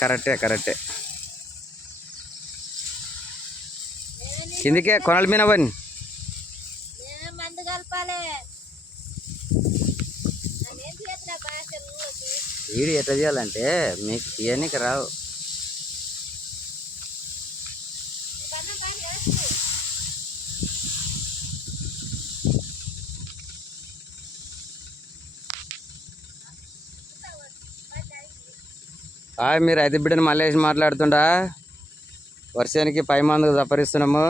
కరెక్టే కరెక్టే. కిందికే కొనల మీద పని వీడు ఎట్లా చేయాలంటే మీకు తీయనికి రావు. మీరు అయితే బిడ్డను మళ్ళీ మాట్లాడుతుండా వర్షానికి పై మందుకు సపరిస్తున్నాము.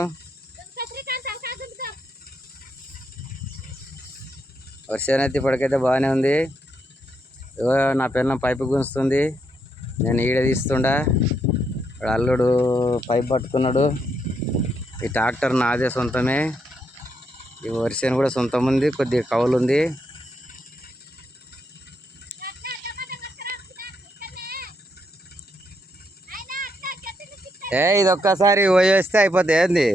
వర్షాన్ని అయితే ఇప్పటికైతే బాగానే ఉంది. నా పిల్లల పైపు గుంజుతుంది, నేను ఈడ తీస్తుండా. అల్లుడు పైప్ పట్టుకున్నాడు. ఈ ట్రాక్టర్ నాదే సొంతమే. ఈ వర్షాన్ని కూడా సొంతం ఉంది, కొద్దిగా కౌలు ఉంది. ఇది ఒక్కసారి పోయేస్తే అయిపోద్ది. ఏంది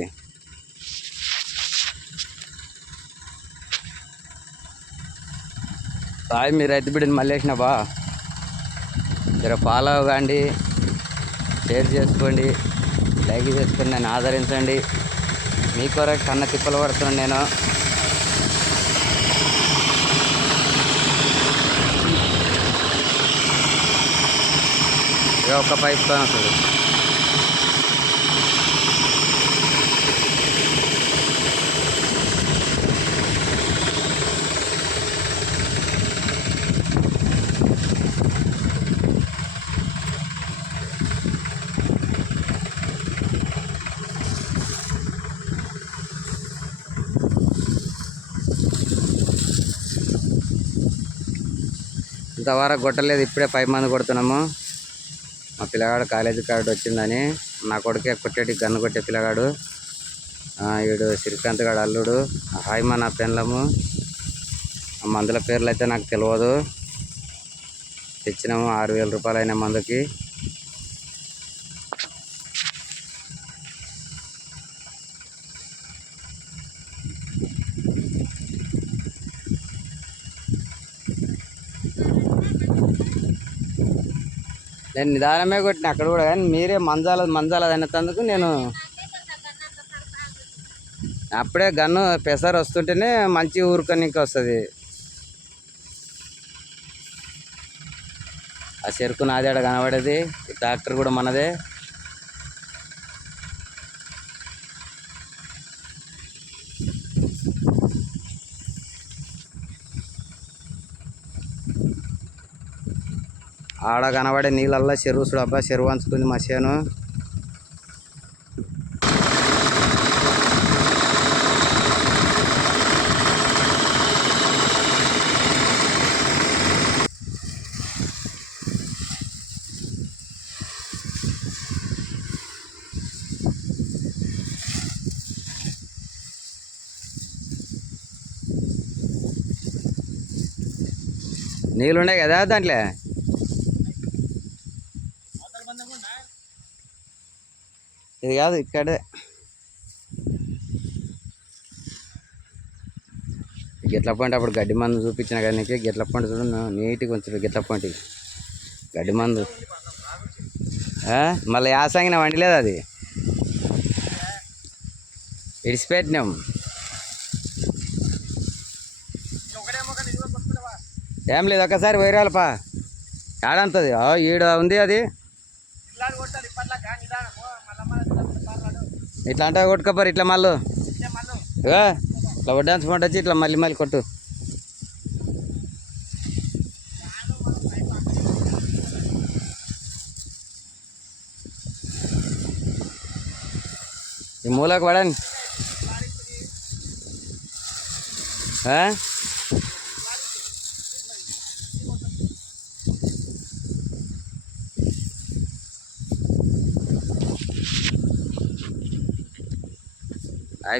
మీరు రైతు బిడ్డని మళ్ళీ వేసినావా? జర ఫాలో అవ్వండి, షేర్ చేసుకోండి, లైక్ చేసుకోండి, నన్ను ఆదరించండి. మీ కొరకు కన్న తిప్పలు పడుతున్నాను నేను. ఇక ఒక్క పైప్తో వస్తుంది. ఇంతవరకు కొట్టలేదు, ఇప్పుడే 5 మంది కొడుతున్నాము. మా పిల్లగాడు కాలేజీ కార్డు వచ్చిందని, నా కొడుకే కొట్టేటి గన్ను కొట్టే పిల్లగాడు. వీడు శ్రీకాంత్ గాడు అల్లుడు. హాయిమా నా పెన్లము. మందుల పేర్లు అయితే నాకు తెలియదు. తెచ్చినాము 6,000 రూపాయలు అయిన మందుకి. నేను నిదానమే కొట్టిన అక్కడ కూడా, కానీ మీరే మంజాల అనేందుకు నేను అప్పుడే గన్ను పెసర్ వస్తుంటేనే మంచి ఊరుకనికి వస్తుంది. ఆ చెరుకు నాది ఆడ కనబడేది. ఈ ట్రాక్టర్ కూడా మనదే. ఆడ కనబడే నీళ్ళల్లో చెరువు చూడు. అబ్బా చెరువు అంచుకుంది మా చేను. నీళ్ళు ఉన్నాయి కదా దాంట్లో. ఇది కాదు, ఇక్కడే గిట్ల పాయింట్ అప్పుడు గడ్డి మందు చూపించిన కానీ నీకు గిట్ల పాయింట్ చూడు, నీట్గా ఉంచుతుంది గిట్ల పాయింట్. గడ్డి మందు మళ్ళీ యాసంగిన వండిలేదు, అది ఇడిచిపెట్టినాం. ఏం లేదు, ఒక్కసారి వైరాలపా ఆడంతుంది. ఈడ ఉంది అది. ఇట్లా అంటే కొట్టుకోపోరు, ఇట్లా మళ్ళీ ఇట్లా వడ్డాన్స్ పంట వచ్చి ఇట్లా మళ్ళీ కొట్టు. ఈ మూలకు పడండి.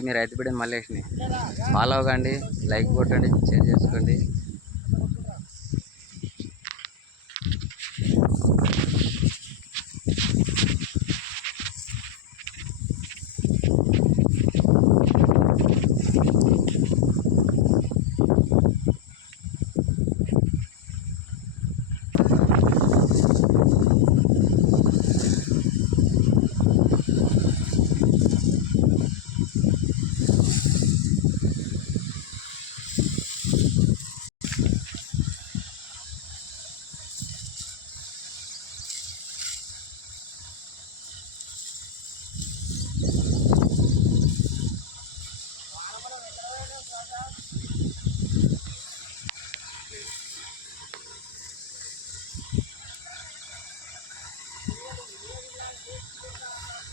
మీరు రైతు బిడ్డని మళ్ళీ ఫాలో అవ్వండి, లైక్ కొట్టండి, షేర్ చేసుకోండి.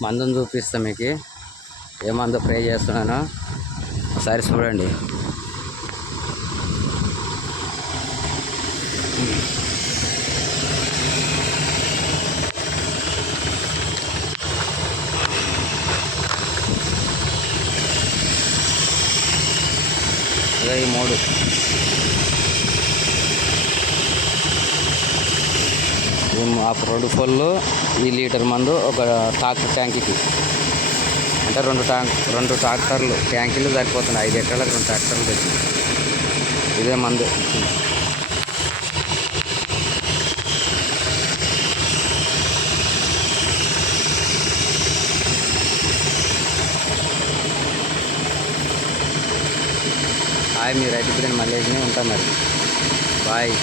మందుని చూపిస్తాను మీకు, ఏ మందు స్ప్రే చేస్తున్నానో ఒకసారి చూడండి. ఈ 3 ఆ 2 ఫుల్లు ఈ లీటర్ మందు ఒక ట్రాక్టర్ ట్యాంకీకి, అంటే 2 ట్రాక్టర్లు ట్యాంకీలు సరిపోతున్నాయి. 5 ఎకరాలకు 2 ట్రాక్టర్లు తెచ్చి ఇదే మందు. హాయ్, మీ రైతు బిడ్డని మళ్ళీ ఉంటాం మరి. బాయ్.